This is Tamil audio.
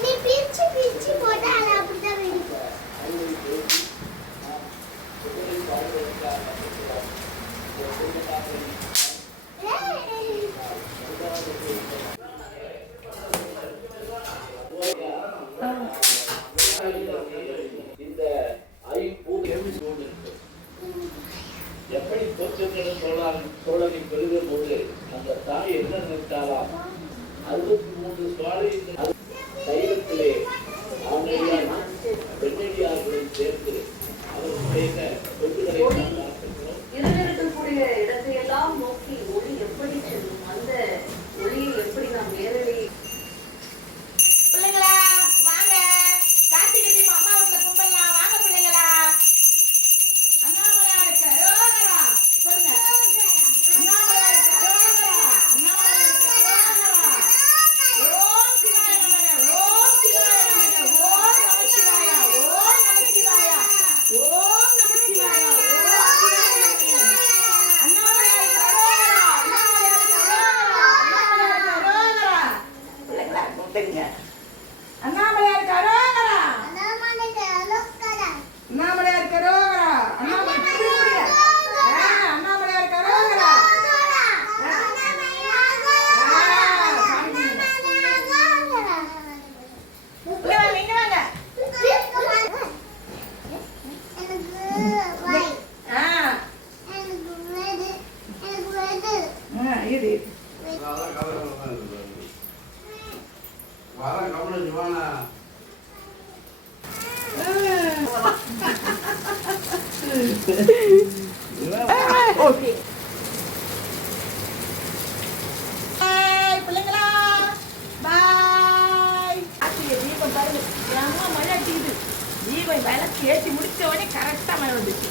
நீ பிரிச்சு பிரிச்சு போட்டா அது எப்படி பொறுத்துக்கள் சோழன் சோழனை பெறுகிற போது அந்த தாய் என்ன நினைத்தாலாம் அது மூன்று சாலை எடுத்துக்கங்க அண்ணாமலையாருக்கு அரோகரா அண்ணாமலையாருக்கு அரோகரா அண்ணாமலையாருக்கு அரோகரா இது வர கமலம் ஜிவானா ஓகே பாருங்க. மழை அடிக்குது? தீபம் விளக்கு ஏற்றி முடிச்ச உடனே கரெக்டாக மழை வந்துச்சு